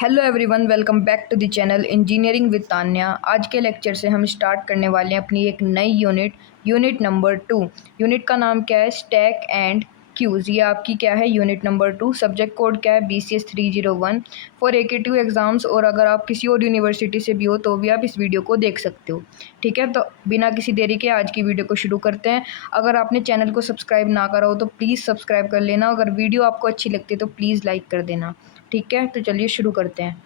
Hello everyone, welcome back to the channel engineering with Tanya. आज के lecture से हम स्टार्ट करने वाले हैं अपनी एक नई यूनिट नंबर 2। यूनिट का नाम क्या है? Stack and queues. ये आपकी क्या है? Unit number 2। सब्जेक्ट कोड क्या है? BCS 301 for AKTU exams. और अगर आप किसी और यूनिवर्सिटी से भी हो तो भी आप इस वीडियो को देख सकते हो। ठीक है, तो बिना किसी देरी के आज की वीडियो को शुरू करते हैं। अगर आपने चैनल को सब्सक्राइब ना करा हो तो प्लीज़ सब्सक्राइब कर लेना। अगर वीडियो आपको अच्छी लगती है तो प्लीज़ लाइक कर देना। ठीक है, तो चलिए शुरू करते हैं।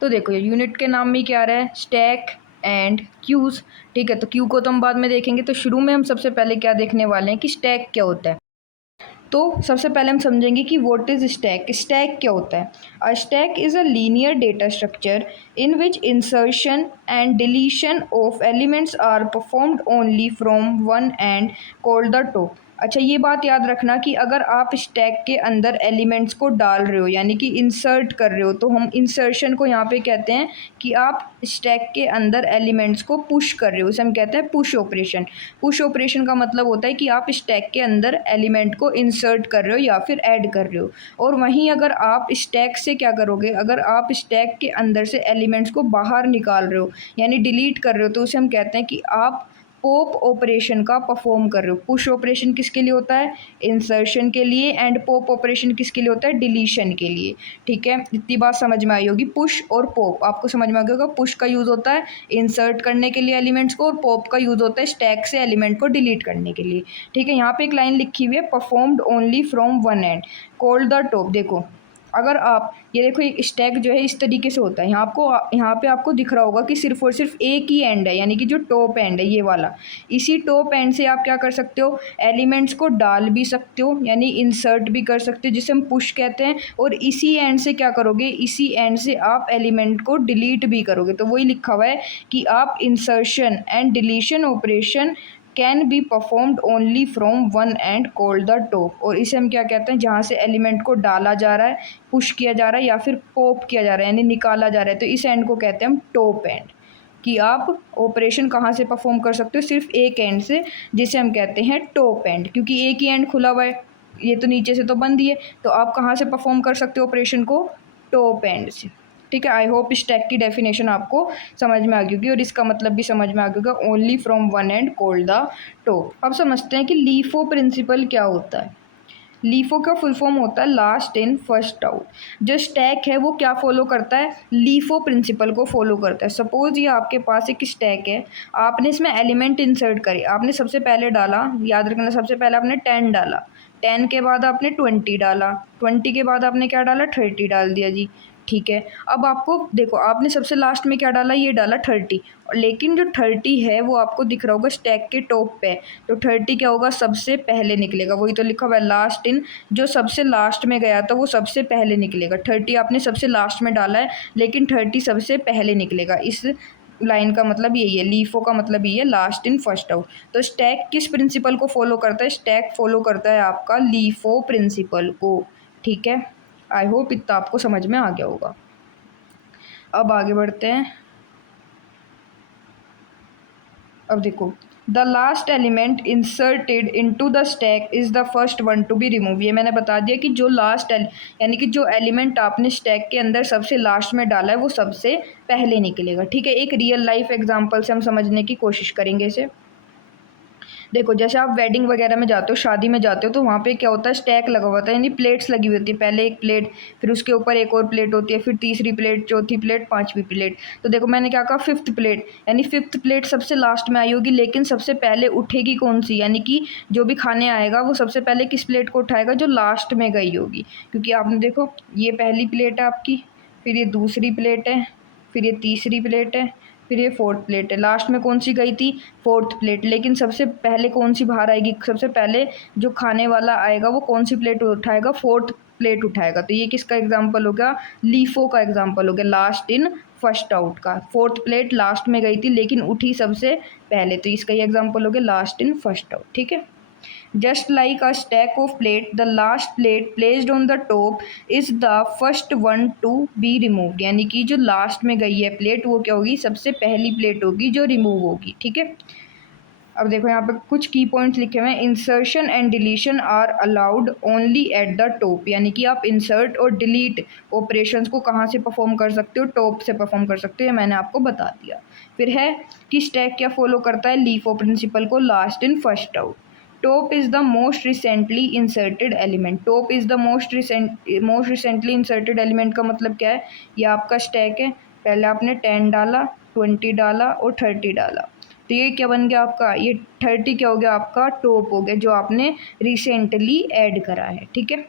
तो देखो, ये यूनिट के नाम में क्या आ रहा है? Stack and queues. ठीक है, तो क्यू को तो हम बाद में देखेंगे। तो शुरू में हम सबसे पहले क्या देखने वाले हैं कि स्टैक क्या होता है। तो सबसे पहले हम समझेंगे कि व्हाट इज स्टैक। स्टैक क्या होता है? A stack is a linear data structure in which insertion and deletion of elements are performed only from one end called the top. अच्छा, ये बात याद रखना कि अगर आप स्टैक के अंदर एलिमेंट्स को डाल रहे हो यानी कि इंसर्ट कर रहे हो, तो हम इंसर्शन को यहाँ पे कहते हैं कि आप स्टैक के अंदर एलिमेंट्स को पुश कर रहे हो। उसे हम कहते हैं पुश ऑपरेशन। पुश ऑपरेशन का मतलब होता है कि आप स्टैक के अंदर एलिमेंट को इंसर्ट कर रहे हो या फिर ऐड कर रहे हो। और वहीं अगर आप स्टैक से क्या करोगे? अगर आप स्टैक के अंदर से एलिमेंट्स को बाहर निकाल रहे हो यानी डिलीट कर रहे हो, तो उसे हम कहते हैं कि आप पॉप ऑपरेशन का परफॉर्म कर रहे हो। पुश ऑपरेशन किसके लिए होता है? इंसर्शन के लिए। एंड पॉप ऑपरेशन किसके लिए होता है? डिलीशन के लिए। ठीक है, इतनी बात समझ में आई होगी। पुश और पॉप आपको समझ में आ गया होगा। पुश का यूज़ होता है इंसर्ट करने के लिए एलिमेंट्स को, और पॉप का यूज़ होता है स्टैक से एलिमेंट को डिलीट करने के लिए। ठीक है, यहाँ पे एक लाइन लिखी हुई है, performed only from one end called the top. देखो, अगर आप ये देखो, ये स्टैक जो है इस तरीके से होता है। यहाँ पे आपको दिख रहा होगा कि सिर्फ और सिर्फ एक ही एंड है, यानी कि जो टॉप एंड है ये वाला। इसी टॉप एंड से आप क्या कर सकते हो? एलिमेंट्स को डाल भी सकते हो यानी इंसर्ट भी कर सकते हो, जिसे हम पुश कहते हैं। और इसी एंड से क्या करोगे? इसी एंड से आप एलिमेंट को डिलीट भी करोगे। तो वही लिखा हुआ है कि आप insertion and deletion operation can be performed only from one end called the top. और इसे हम क्या कहते हैं? जहाँ से एलिमेंट को डाला जा रहा है, पुश किया जा रहा है या फिर पॉप किया जा रहा है यानी निकाला जा रहा है, तो इस एंड को कहते हैं हम टॉप एंड। कि आप ऑपरेशन कहाँ से परफॉर्म कर सकते हो? सिर्फ एक एंड से, जिसे हम कहते हैं टॉप एंड। क्योंकि एक ही एंड खुला हुआ है, ये तो नीचे से तो बंद ही है, तो आप कहाँ से परफॉर्म कर सकते हो ऑपरेशन को? टॉप एंड से। ठीक है, आई होप स्टैक की डेफिनेशन आपको समझ में आ गई होगी और इसका मतलब भी समझ में आ गया होगा। Only from one end called the top. अब समझते हैं कि लीफो प्रिंसिपल क्या होता है। लीफो का फुल फॉर्म होता है लास्ट इन फर्स्ट आउट। जो स्टैक है वो क्या फॉलो करता है? लीफो प्रिंसिपल को फॉलो करता है। सपोज ये आपके पास एक स्टैक है, आपने इसमें एलिमेंट इंसर्ट करे। आपने सबसे पहले डाला, याद रखना, सबसे पहले आपने 10 डाला, 10 के बाद आपने 20 डाला, 20 के बाद आपने क्या डाला? 30 डाल दिया जी। ठीक है, अब आपको देखो, आपने सबसे लास्ट में क्या डाला? ये डाला 30। लेकिन जो 30 है वो आपको दिख रहा होगा स्टैक के टॉप पे। तो 30 क्या होगा? सबसे पहले निकलेगा। वही तो लिखा हुआ है लास्ट इन। जो सबसे लास्ट में गया था वो सबसे पहले निकलेगा। 30 आपने सबसे लास्ट में डाला है, लेकिन 30 सबसे पहले निकलेगा। इस लाइन का मतलब यही है, लीफो का मतलब यही है, लास्ट इन फर्स्ट आउट। तो स्टैक किस प्रिंसिपल को फॉलो करता है? स्टैक फॉलो करता है आपका लीफो प्रिंसिपल को। ठीक है, आई होप इतना आपको समझ में आ गया होगा। अब आगे बढ़ते हैं। अब देखो, the last element inserted into the stack is the first one to be remove. ये मैंने बता दिया कि जो लास्ट यानी कि जो एलिमेंट आपने स्टैक के अंदर सबसे लास्ट में डाला है वो सबसे पहले निकलेगा। ठीक है, एक रियल लाइफ एग्जांपल से हम समझने की कोशिश करेंगे इसे। देखो, जैसे आप वेडिंग वगैरह में जाते हो, शादी में जाते हो, तो वहाँ पे क्या होता है? स्टैक लगा हुआ होता है यानी प्लेट्स लगी हुई होती है। पहले एक प्लेट, फिर उसके ऊपर एक और प्लेट होती है, फिर तीसरी प्लेट, चौथी प्लेट, पांचवी प्लेट। तो देखो, मैंने क्या कहा? Fifth plate. यानी फिफ्थ प्लेट सबसे लास्ट में आई होगी, लेकिन सबसे पहले उठेगी कौन सी? यानी कि जो भी खाने आएगा वो सबसे पहले किस प्लेट को उठाएगा? जो लास्ट में गई होगी। क्योंकि आपने देखो, ये पहली प्लेट है आपकी, फिर ये दूसरी प्लेट है, फिर ये तीसरी प्लेट है, फिर ये फोर्थ प्लेट है। लास्ट में कौन सी गई थी? Fourth plate. लेकिन सबसे पहले कौन सी बाहर आएगी? सबसे पहले जो खाने वाला आएगा वो कौन सी प्लेट उठाएगा? फोर्थ प्लेट उठाएगा। तो ये किसका एग्जाम्पल हो गया? लीफो का एग्जाम्पल हो गया, लास्ट इन फर्स्ट आउट का। फोर्थ प्लेट लास्ट में गई थी लेकिन उठी सबसे पहले, तो इसका ये एग्जाम्पल हो गया लास्ट इन फर्स्ट आउट। ठीक है, just like a stack of plate, the last plate placed on the top is the first one to be removed। यानी कि जो लास्ट में गई है प्लेट वो क्या होगी? सबसे पहली प्लेट होगी जो रिमूव होगी। ठीक है, अब देखो यहाँ पे कुछ की पॉइंट्स लिखे हुए हैं। Insertion and deletion are allowed only at the top, यानी कि आप इंसर्ट और डिलीट ऑपरेशंस को कहाँ से परफॉर्म कर सकते हो, टॉप से परफॉर्म कर सकते हो, ये मैंने आपको बता दिया। फिर है कि स्टैक क्या फॉलो करता है, लीफो प्रिंसिपल को, last in first out. Top is the most recently inserted element. Top is the most recently inserted element का मतलब क्या है, ये आपका स्टैक है, पहले आपने 10 डाला, 20 डाला और 30 डाला, तो ये क्या बन गया आपका, ये 30 क्या हो गया आपका, टॉप हो गया, जो आपने रिसेंटली ऐड करा है। ठीक है,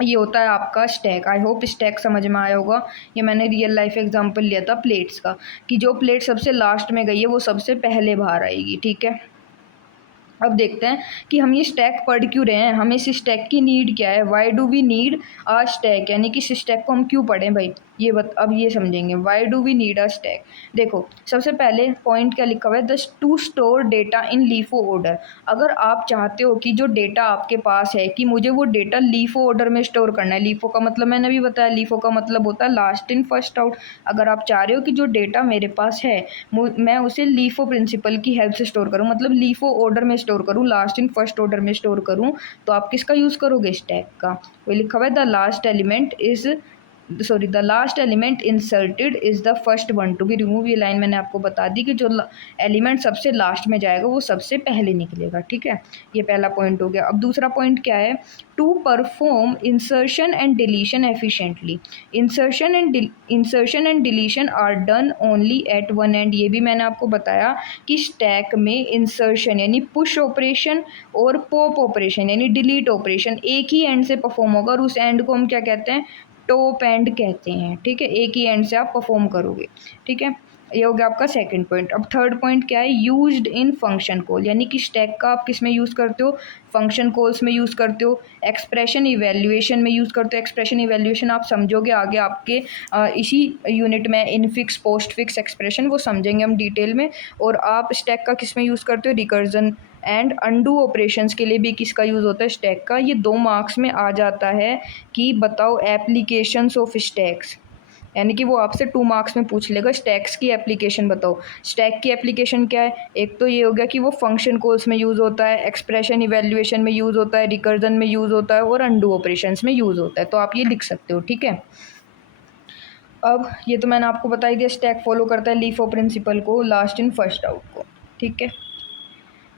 ये होता है आपका स्टैक। आई होप स्टैक समझ में आया होगा। ये मैंने रियल लाइफ एग्जांपल लिया था प्लेट्स का, कि जो प्लेट सबसे लास्ट में गई है वो सबसे पहले बाहर आएगी। ठीक है, अब देखते हैं कि हम ये स्टैक पढ़ क्यों रहे हैं, हमें इस स्टैक की नीड क्या है, why do we need a stack, यानी कि इस स्टैक को हम क्यों पढ़ें भाई, अब ये समझेंगे why do we need a stack. देखो सबसे पहले पॉइंट क्या लिखा हुआ है, to store data in LIFO order. अगर आप चाहते हो कि जो डेटा आपके पास है कि मुझे वो डेटा लीफो ऑर्डर में स्टोर करना है, लीफो का मतलब मैंने अभी बताया, लीफो का मतलब होता है लास्ट इन फर्स्ट आउट। अगर आप चाह रहे हो कि जो डेटा मेरे पास है मैं उसे लीफो प्रिंसिपल की हेल्प से स्टोर करूँ, मतलब लीफो ऑर्डर में स्टोर करूँ, लास्ट इन फर्स्ट ऑर्डर में स्टोर करूँ, तो आप किसका यूज़ करोगे, स्टैक का। वो लिखा हुआ है the last element inserted is the first one to be remove. ये लाइन मैंने आपको बता दी कि जो एलिमेंट सबसे लास्ट में जाएगा वो सबसे पहले निकलेगा। ठीक है, ये पहला पॉइंट हो गया। अब दूसरा पॉइंट क्या है, to perform insertion and deletion efficiently. Insertion and deletion are done only at one end. ये भी मैंने आपको बताया कि स्टैक में इंसर्शन यानी पुश ऑपरेशन और पॉप ऑपरेशन यानी डिलीट ऑपरेशन एक ही एंड से परफॉर्म होगा, और उस एंड को हम क्या कहते हैं, टॉप एंड कहते हैं। ठीक है, एक ही एंड से आप परफॉर्म करोगे। ठीक है, ये हो गया आपका सेकंड पॉइंट। अब थर्ड पॉइंट क्या है, यूज्ड इन फंक्शन कॉल, यानी कि स्टैक का आप किस में यूज़ करते हो, फंक्शन कॉल्स में यूज़ करते हो, एक्सप्रेशन इवैल्यूएशन में यूज़ करते हो। एक्सप्रेशन इवैल्यूएशन आप समझोगे आगे आपके इसी यूनिट में, इनफिक्स पोस्ट फिक्स एक्सप्रेशन, वो समझेंगे हम डिटेल में। और आप स्टैक का किस में यूज़ करते हो, रिकर्जन एंड अंडू ऑपरेशंस के लिए भी किसका यूज़ होता है, स्टैक का। ये 2 मार्क्स में आ जाता है कि बताओ एप्लीकेशंस ऑफ स्टैक्स, यानी कि वो आपसे 2 मार्क्स में पूछ लेगा स्टैक्स की एप्लीकेशन बताओ। स्टैक की एप्लीकेशन क्या है, एक तो ये हो गया कि वो फंक्शन कॉल्स में यूज़ होता है, एक्सप्रेशन इवैल्यूएशन में यूज़ होता है, रिकर्जन में यूज़ होता है और अंडू ऑपरेशंस में यूज़ होता है, तो आप ये लिख सकते हो। ठीक है, अब ये तो मैंने आपको बता ही दिया, स्टैक फॉलो करता है लीफो प्रिंसिपल को, लास्ट इन फर्स्ट आउट को। ठीक है,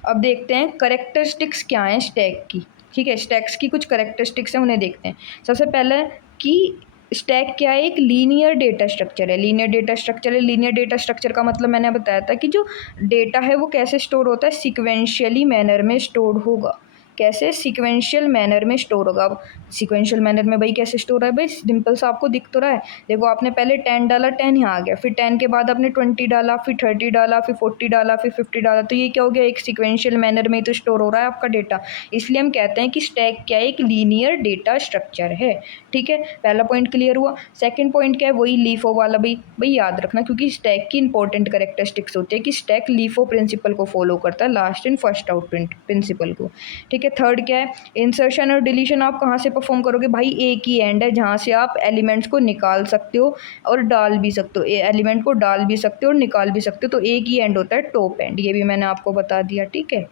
अब देखते हैं करेक्टरिस्टिक्स क्या हैं स्टैक की। ठीक है, स्टैक्स की कुछ करेक्टरिस्टिक्स हैं, उन्हें देखते हैं। सबसे पहले कि स्टैक क्या है, एक लीनियर डेटा स्ट्रक्चर है। लीनियर डेटा स्ट्रक्चर है, लीनियर डेटा स्ट्रक्चर का मतलब मैंने बताया था कि जो डेटा है वो कैसे स्टोर होता है, सिक्वेंशियली मैनर में स्टोर होगा। कैसे, सीक्वेंशियल मैनर में स्टोर होगा। अब सीक्वेंशियल मैनर में भाई कैसे स्टोर है, भाई सिंपल सा आपको दिख तो रहा है। देखो आपने पहले 10 डाला, 10 यहाँ आ गया, फिर 10 के बाद आपने 20 डाला, फिर 30 डाला, फिर 40 डाला, फिर 50 डाला, तो ये क्या हो गया, एक सीक्वेंशियल मैनर में तो स्टोर हो रहा है आपका डेटा। इसलिए हम कहते हैं कि स्टैक क्या है, एक लीनियर डेटा स्ट्रक्चर है। ठीक है, पहला पॉइंट क्लियर हुआ। सेकंड पॉइंट क्या है, वही लीफो वाला, भाई याद रखना, क्योंकि स्टैक की इंपॉर्टेंट कैरेक्टरिस्टिक्स होती है कि स्टैक लीफो प्रिंसिपल को फॉलो करता है, last in first out principle को। ठीक है, थर्ड क्या है, इंसर्शन और डिलीशन आप कहाँ से परफॉर्म करोगे, भाई एक ही एंड है जहाँ से आप एलिमेंट्स को निकाल सकते हो और डाल भी सकते हो, एलिमेंट को डाल भी सकते हो और निकाल भी सकते हो, तो एक ही एंड होता है टॉप एंड, ये भी मैंने आपको बता दिया। ठीक है,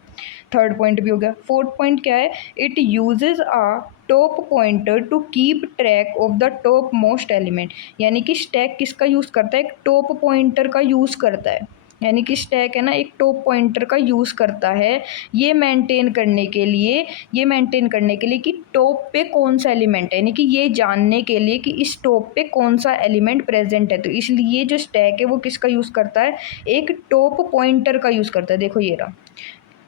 थर्ड पॉइंट भी हो गया। फोर्थ पॉइंट क्या है, it uses a top pointer to keep track of the top most element, यानी कि स्टैक किसका यूज़ करता है, एक टॉप पॉइंटर का यूज़ करता है। यानी कि स्टैक है ना, एक टॉप पॉइंटर का यूज़ करता है ये मेंटेन करने के लिए, कि टॉप पे कौन सा एलिमेंट है, यानी कि ये जानने के लिए कि इस टॉप पे कौन सा एलिमेंट प्रेजेंट है। तो इसलिए जो स्टैक है वो किसका यूज़ करता है, एक टॉप पॉइंटर का यूज़ करता है। देखो ये रहा,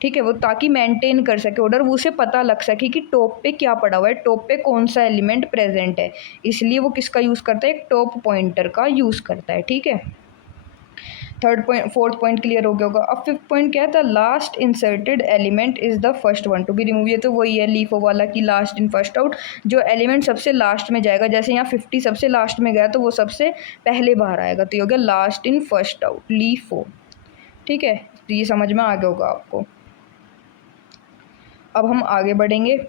ठीक है, वो ताकि मेंटेन कर सके ऑर्डर, वो उसे पता लग सके कि टॉप पे क्या पड़ा हुआ है, टॉप पे कौन सा एलिमेंट प्रेजेंट है, इसलिए वो किसका यूज़ करता है, एक टॉप पॉइंटर का यूज़ करता है। ठीक है, third point, fourth point clear हो गया होगा। अब फिफ्थ पॉइंट क्या है, the last inserted element is the first one to be remove. ये तो वही है लीफो वाला कि लास्ट इन फर्स्ट आउट, जो एलिमेंट सबसे लास्ट में जाएगा, जैसे यहाँ 50 सबसे लास्ट में गया तो वो सबसे पहले बाहर आएगा, तो ये हो गया last in first out, LIFO. ठीक है, तो ये समझ में आ गया होगा आपको। अब हम आगे बढ़ेंगे।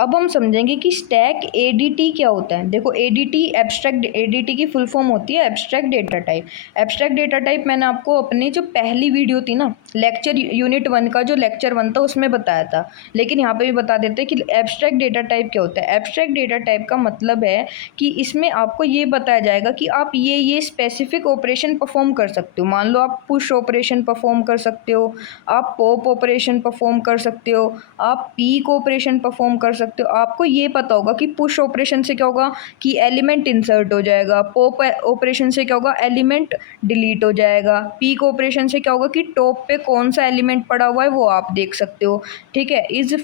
अब हम समझेंगे कि स्टैक एडीटी क्या होता है। देखो एडीटी एब्स्ट्रैक्ट, एडीटी की फुल फॉर्म होती है abstract data type. Abstract data type मैंने आपको अपनी जो पहली वीडियो थी ना, लेक्चर यूनिट 1 का जो लेक्चर 1 था उसमें बताया था, लेकिन यहाँ पे भी बता देते हैं कि एब्स्ट्रैक्ट डेटा टाइप क्या होता है। एब्स्ट्रैक्ट डेटा टाइप का मतलब है कि इसमें आपको ये बताया जाएगा कि आप ये स्पेसिफिक ऑपरेशन परफॉर्म कर सकते हो। मान लो आप पुश ऑपरेशन परफॉर्म कर सकते हो, आप पॉप ऑपरेशन परफॉर्म कर सकते हो, आप पीक ऑपरेशन परफॉर्म कर सकते हो। आपको ये पता होगा कि पुश ऑपरेशन से क्या होगा कि एलिमेंट इंसर्ट हो जाएगा, पॉप ऑपरेशन से क्या होगा एलिमेंट डिलीट हो जाएगा, पीक ऑपरेशन से क्या होगा कि टॉप पे कौन सा एलिमेंट पड़ा हुआ है वो आप देख सकते हो। ठीक है, इज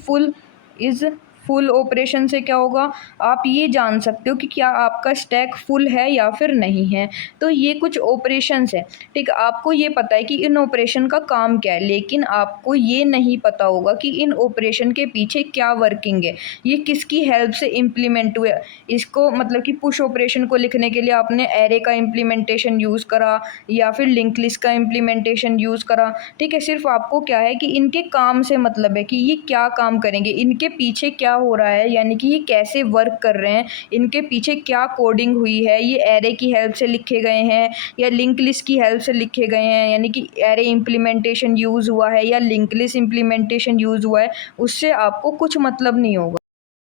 फुल ऑपरेशन से क्या होगा, आप ये जान सकते हो कि क्या आपका स्टैक फुल है या फिर नहीं है। तो ये कुछ ऑपरेशंस है। ठीक है, आपको ये पता है कि इन ऑपरेशन का काम क्या है, लेकिन आपको ये नहीं पता होगा कि इन ऑपरेशन के पीछे क्या वर्किंग है, ये किसकी हेल्प से इम्प्लीमेंट हुए। इसको मतलब कि पुश ऑपरेशन को लिखने के लिए आपने एरे का इम्प्लीमेंटेशन यूज़ करा या फिर लिंक लिस्ट का इम्प्लीमेंटेशन यूज़ करा। ठीक है, सिर्फ आपको क्या है कि इनके काम से मतलब है कि ये क्या काम करेंगे, इनके पीछे क्या हो रहा है, यानी कि ये कैसे वर्क कर रहे हैं, इनके पीछे क्या कोडिंग हुई है, ये एरे की हेल्प से लिखे गए हैं या लिंक लिस्ट की हेल्प से लिखे गए हैं, यानी कि एरे इम्प्लीमेंटेशन यूज़ हुआ है या लिंक लिस्ट इम्प्लीमेंटेशन यूज़ हुआ है, उससे आपको कुछ मतलब नहीं होगा।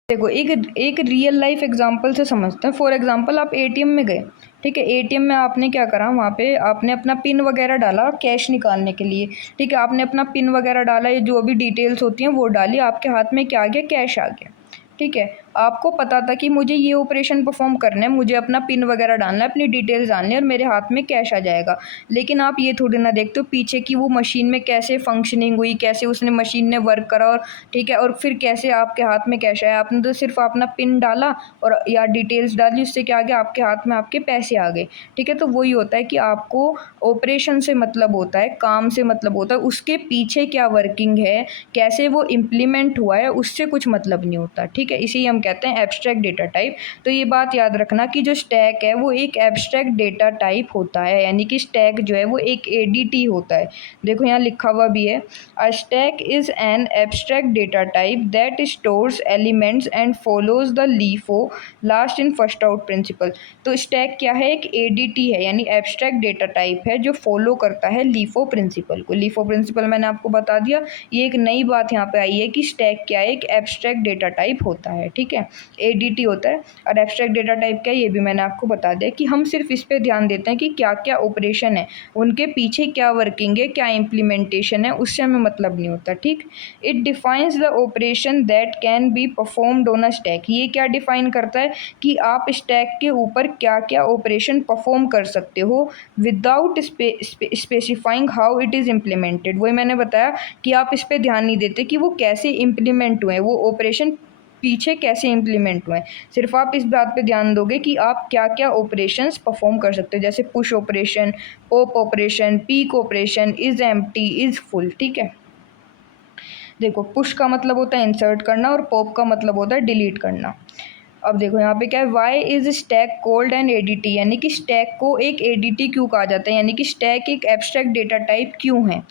देखो एक एक रियल लाइफ एग्जांपल से समझते हैं। फॉर एग्जांपल आप एटीएम में गए। ठीक है, एटीएम में आपने क्या करा, वहाँ पे आपने अपना पिन वगैरह डाला कैश निकालने के लिए। ठीक है, आपने अपना पिन वगैरह डाला, ये जो भी डिटेल्स होती हैं वो डाली, आपके हाथ में क्या आ गया, कैश आ गया। ठीक है, आपको पता था कि मुझे ये ऑपरेशन परफॉर्म करना है, मुझे अपना पिन वगैरह डालना है, अपनी डिटेल्स डालनी है और मेरे हाथ में कैश आ जाएगा। लेकिन आप ये थोड़ी ना देखते हो पीछे की वो मशीन में कैसे फंक्शनिंग हुई, कैसे उसने मशीन ने वर्क करा, और ठीक है, और फिर कैसे आपके हाथ में कैश आया। आपने तो सिर्फ अपना पिन डाला और या डिटेल्स डाली, उससे क्या आ गया, आपके हाथ में आपके पैसे आ गए। ठीक है, तो वही होता है कि आपको ऑपरेशन से मतलब होता है, काम से मतलब होता है, उसके पीछे क्या वर्किंग है, कैसे वो इम्प्लीमेंट हुआ है, उससे कुछ मतलब नहीं होता। ठीक है, इसी हम कहते हैं एब्स्ट्रैक्ट डेटा टाइप। तो ये बात याद रखना कि जो स्टैक है वो एक एब्स्ट्रैक्ट डेटा टाइप होता है, यानी कि स्टैक जो है वो एक एडीटी होता है। देखो यहाँ लिखा हुआ भी है, a stack is an abstract data type that stores elements and follows the LIFO last in first out principle. तो स्टैक क्या है, एक एडीटी है, यानी एब्स्ट्रैक्ट डेटा टाइप है जो फॉलो करता है लीफो प्रिंसिपल को। लीफो प्रिंसिपल मैंने आपको बता दिया। ये एक नई बात यहाँ पे आई है कि स्टैक क्या है, एक एब्स्ट्रैक्ट डेटा टाइप होता है। ठीक है, एडीटी होता है। और एब्स्ट्रैक्ट डेटा टाइप क्या है ये भी मैंने आपको बता दिया कि हम सिर्फ इस पे ध्यान देते हैं कि क्या क्या ऑपरेशन है, उनके पीछे क्या वर्किंग है, क्या इम्प्लीमेंटेशन है, उससे हमें मतलब नहीं होता। ठीक, it defines the operation that can be performed on a stack. ये क्या डिफाइन करता है कि आप स्टैक के ऊपर क्या क्या ऑपरेशन परफॉर्म कर सकते हो without specifying how it is implemented. वही मैंने बताया कि आप इस पर ध्यान नहीं देते कि वो कैसे इम्प्लीमेंट हुए, वो ऑपरेशन पीछे कैसे इम्प्लीमेंट हुए। सिर्फ आप इस बात पे ध्यान दोगे कि आप क्या क्या ऑपरेशंस परफॉर्म कर सकते हो, जैसे push operation, pop operation, peak operation, is empty, is full. ठीक है, देखो पुश का मतलब होता है इंसर्ट करना और पॉप का मतलब होता है डिलीट करना। अब देखो यहाँ पे क्या है, why is stack called an ADT, यानी कि स्टैक को एक एडीटी क्यों कहा जाता है, यानी कि स्टैक एक एब्स्ट्रैक्ट डेटा टाइप क्यों है।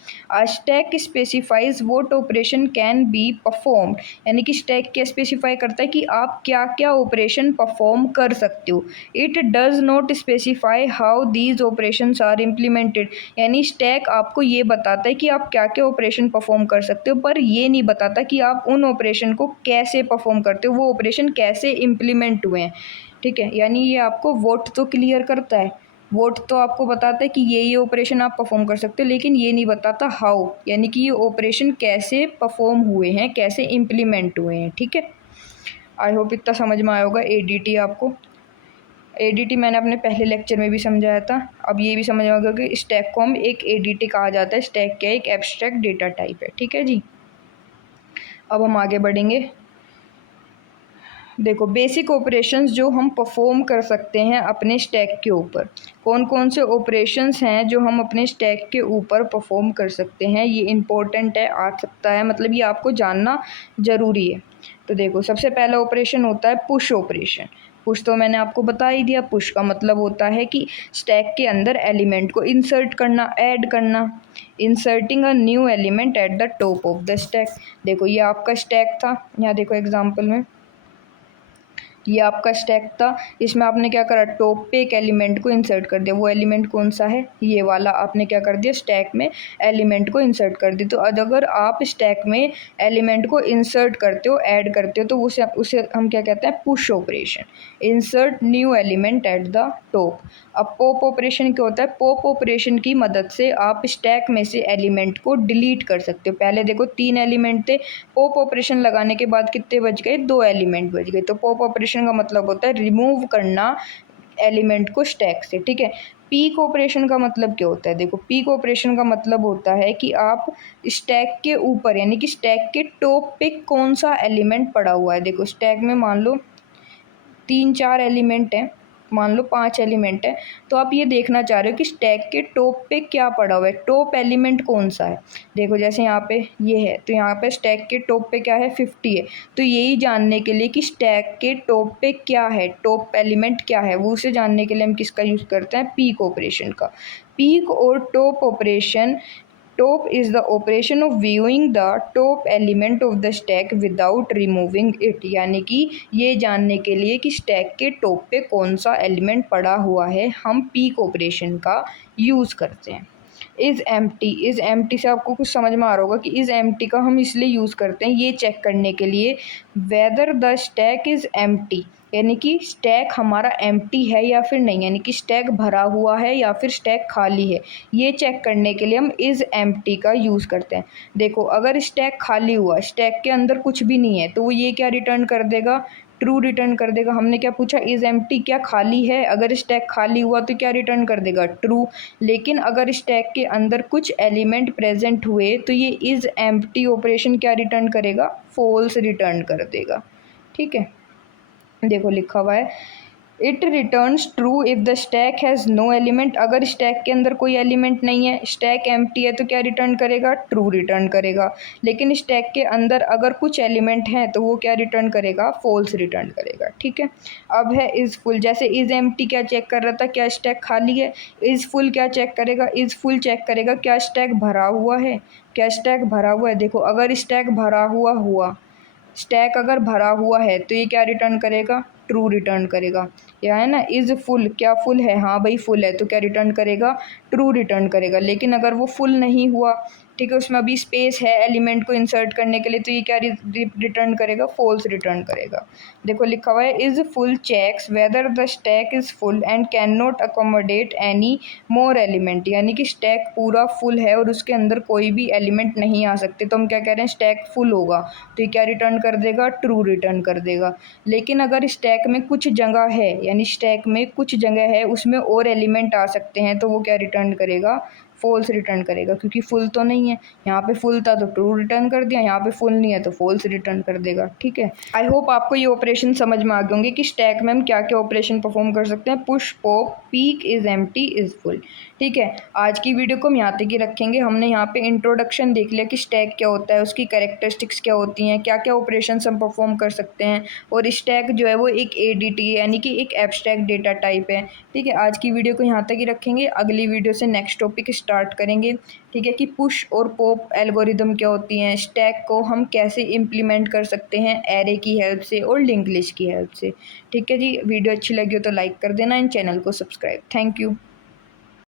Stack specifies what operation can be performed, यानी कि स्टैक क्या स्पेसिफाई करता है कि आप क्या क्या ऑपरेशन परफॉर्म कर सकते हो। It does not specify how these operations are implemented, यानी स्टैक आपको ये बताता है कि आप क्या क्या ऑपरेशन परफॉर्म कर सकते हो, पर ये नहीं बताता कि आप उन ऑपरेशन को कैसे परफॉर्म करते हो, वो ऑपरेशन कैसे इम्प्लीमेंट हुए हैं। ठीक है, यानी ये आपको वोट तो क्लियर करता है, वोट तो आपको बताता है कि ये ऑपरेशन आप परफॉर्म कर सकते हो, लेकिन ये नहीं बताता हाउ, यानी कि ये ऑपरेशन कैसे परफॉर्म हुए हैं, कैसे इम्प्लीमेंट हुए हैं। ठीक है, आई होप इतना समझ में आया होगा एडीटी आपको। एडीटी मैंने अपने पहले लेक्चर में भी समझाया था। अब ये भी समझ में आ गया कि स्टैक को हम एक एडीटी कहा जाता है। स्टैक क्या है, एक एब्स्ट्रैक्ट डेटा टाइप है। ठीक है जी, अब हम आगे बढ़ेंगे। देखो बेसिक ऑपरेशंस जो हम परफॉर्म कर सकते हैं अपने स्टैक के ऊपर, कौन कौन से ऑपरेशंस हैं जो हम अपने स्टैक के ऊपर परफॉर्म कर सकते हैं, ये इम्पोर्टेंट है, आ सकता है, मतलब ये आपको जानना ज़रूरी है। तो देखो सबसे पहला ऑपरेशन होता है पुश ऑपरेशन। पुश तो मैंने आपको बता ही दिया, पुश का मतलब होता है कि स्टैक के अंदर एलिमेंट को इंसर्ट करना, ऐड करना, inserting a new element eight the top of the stack. देखो ये आपका स्टैक था, यहाँ देखो एग्जांपल में ये आपका स्टैक था, इसमें आपने क्या करा, टॉप पे एक एलिमेंट को इंसर्ट कर दिया। वो एलिमेंट कौन सा है, ये वाला आपने क्या कर दिया, स्टैक में एलिमेंट को इंसर्ट कर दी। तो अगर आप स्टैक में एलिमेंट को इंसर्ट करते हो, ऐड करते हो, तो उसे उसे हम क्या कहते हैं, push operation, insert new element eight the top. अब पॉप ऑपरेशन क्या होता है, पॉप ऑपरेशन की मदद से आप स्टैक में से एलिमेंट को डिलीट कर सकते हो। पहले देखो 3 एलिमेंट थे, पॉप ऑपरेशन लगाने के बाद कितने बच गए, 2 एलिमेंट बच गए। तो पॉप ऑपरेशन का मतलब होता है रिमूव करना एलिमेंट को स्टैक से, ठीक है। पीक ऑपरेशन का मतलब क्या होता है, देखो पीक ऑपरेशन का मतलब होता है कि आप स्टैक के ऊपर यानी कि स्टैक के टॉप पे कौन सा एलिमेंट पड़ा हुआ है। देखो स्टैक में मान लो 3-4 एलिमेंट हैं, मान लो 5 एलिमेंट है, तो आप ये देखना चाह रहे हो कि स्टैक के टॉप पे क्या पड़ा हुआ है, टॉप एलिमेंट कौन सा है। देखो जैसे यहाँ पे ये है, तो यहाँ पे स्टैक के टॉप पे क्या है, 50 है। तो यही जानने के लिए कि स्टैक के टॉप पे क्या है, टॉप एलिमेंट क्या है, वो उसे जानने के लिए हम किसका यूज़ करते हैं, पीक ऑपरेशन का। पीक और top operation, top is the operation of viewing the top element of the stack without removing it, यानी कि ये जानने के लिए कि स्टैक के टॉप पे कौन सा एलिमेंट पड़ा हुआ है, हम पीक ऑपरेशन का यूज़ करते हैं। इज़ एम्प्टी, इज़ एम्प्टी से आपको कुछ समझ में आ रहा होगा कि इज़ एम्प्टी का हम इसलिए यूज़ करते हैं ये चेक करने के लिए weather the stack is empty, यानी कि स्टैक हमारा एम्प्टी है या फिर नहीं, यानी कि स्टैक भरा हुआ है या फिर स्टैक खाली है। ये चेक करने के लिए हम इज़ एम्प्टी का यूज़ करते हैं। देखो अगर स्टैक खाली हुआ, स्टैक के अंदर कुछ भी नहीं है, तो वो ये क्या रिटर्न कर देगा, ट्रू रिटर्न कर देगा। हमने क्या पूछा, इज़ एम्प्टी, क्या खाली है, अगर स्टैक खाली हुआ तो क्या रिटर्न कर देगा, ट्रू। लेकिन अगर स्टैक के अंदर कुछ एलिमेंट प्रेजेंट हुए तो ये इज़ एम्प्टी ऑपरेशन क्या रिटर्न करेगा, फॉल्स रिटर्न कर देगा, ठीक है। देखो लिखा हुआ है it returns true if the stack has no element, अगर स्टैक के अंदर कोई एलिमेंट नहीं है, स्टैक एम्प्टी है, तो क्या रिटर्न करेगा, ट्रू रिटर्न करेगा। लेकिन स्टैक के अंदर अगर कुछ एलिमेंट हैं तो वो क्या रिटर्न करेगा, फॉल्स रिटर्न करेगा, ठीक है। अब है इज़ फुल, जैसे इज़ एम्प्टी क्या चेक कर रहा था, क्या स्टैक खाली है। इज़ फुल क्या चेक करेगा, इज़ फुल चेक करेगा क्या स्टैक भरा हुआ है, क्या स्टैक भरा हुआ है। देखो अगर स्टैक भरा हुआ स्टैक अगर भरा हुआ है तो ये क्या रिटर्न करेगा, ट्रू रिटर्न करेगा। यह है ना, इज़ फुल, क्या फुल है, हाँ भाई फुल है, तो क्या रिटर्न करेगा, ट्रू रिटर्न करेगा। लेकिन अगर वो फुल नहीं हुआ, ठीक है, उसमें अभी स्पेस है एलिमेंट को इंसर्ट करने के लिए, तो ये क्या रिटर्न करेगा, फॉल्स रिटर्न करेगा। देखो लिखा हुआ है is full checks whether the stack is full and can not accommodate any more element, यानी कि स्टैक पूरा फुल है और उसके अंदर कोई भी एलिमेंट नहीं आ सकते। तो हम क्या कह रहे हैं, स्टैक फुल होगा तो ये क्या रिटर्न कर देगा, ट्रू रिटर्न कर देगा। लेकिन अगर स्टैक में कुछ जगह है, यानी स्टैक में कुछ जगह है उसमें और एलिमेंट आ सकते हैं, तो वो क्या रिटर्न करेगा, फॉल्स रिटर्न करेगा, क्योंकि फुल तो नहीं है। यहाँ पे फुल था तो ट्रू रिटर्न कर दिया, यहाँ पे फुल नहीं है तो फॉल्स रिटर्न कर देगा, ठीक है। आई होप आपको ये ऑपरेशन समझ में आ गए होंगे कि स्टैक में हम क्या क्या ऑपरेशन परफॉर्म कर सकते हैं, push, pop, peak, is empty, is full, ठीक है। आज की वीडियो को हम यहाँ तक ही रखेंगे। हमने यहाँ पे इंट्रोडक्शन देख लिया कि स्टैक क्या होता है, उसकी कैरेक्टरिस्टिक्स क्या होती हैं, क्या क्या ऑपरेशन हम परफॉर्म कर सकते हैं, और स्टैक जो है वो एक एडीटी है, यानी कि एक एब्स्ट्रैक्ट डेटा टाइप है, ठीक है। आज की वीडियो को यहाँ तक ही रखेंगे, अगली वीडियो से नेक्स्ट टॉपिक स्टार्ट करेंगे, ठीक है, कि पुश और पॉप एल्गोरिदम क्या होती हैं, स्टैक को हम कैसे इम्प्लीमेंट कर सकते हैं एरे की हेल्प से और लिंक लिस्ट की हेल्प से, ठीक है जी। वीडियो अच्छी लगी हो तो लाइक कर देना, इन चैनल को सब्सक्राइब। Thank you.